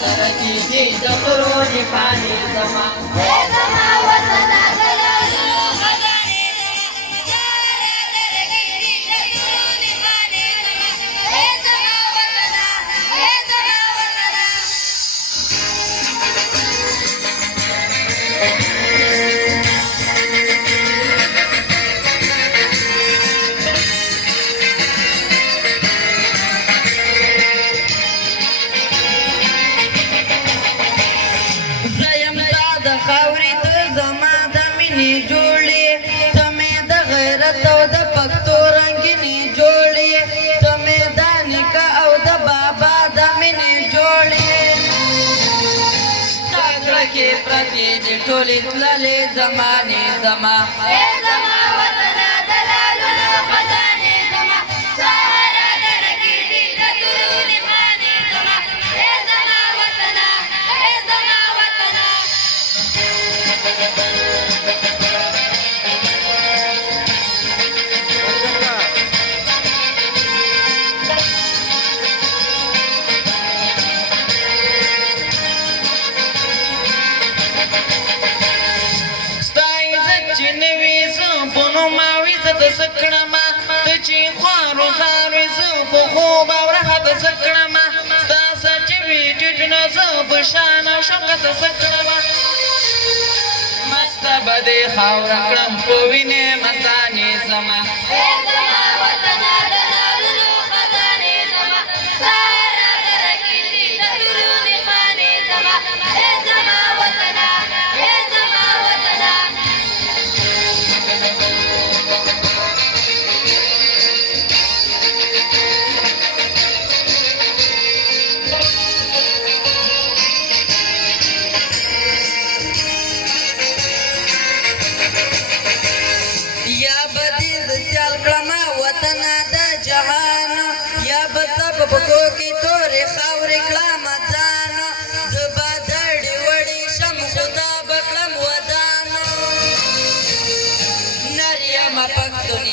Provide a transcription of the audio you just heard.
درکیږي د غرونو پاڼې زما خاورې ته زما د مینې جوړې ته مې د غیرت او د پښتو رنګینې جوړې ته مې د نیکه او د بابا د مینې جوړې ستا زړه کې پرتې دي ټولې تللې زمانې زما زما وطنه د لالونو خزانې زما سهاره درکیږي د تورونې خانې زما زما وطنه زما وطنه سکړما ته چې خوارو زارو زه په خوب او راحت سکړما ستا سچ وي ټټنه زه په شان او شوکت سکړما مسته به دې خاوره کړم په وینې مستانې زما زما وطنه د لالونو خزانې زما ستا راکرکېږي د تورونې خانې زما زما وطنه زما وطنه وطنه د جهان یا به ستا په پښو کې تورې خاورې کړم ځان زه به دړې وړې شم خدا به کړم ودان نر یمه پښتون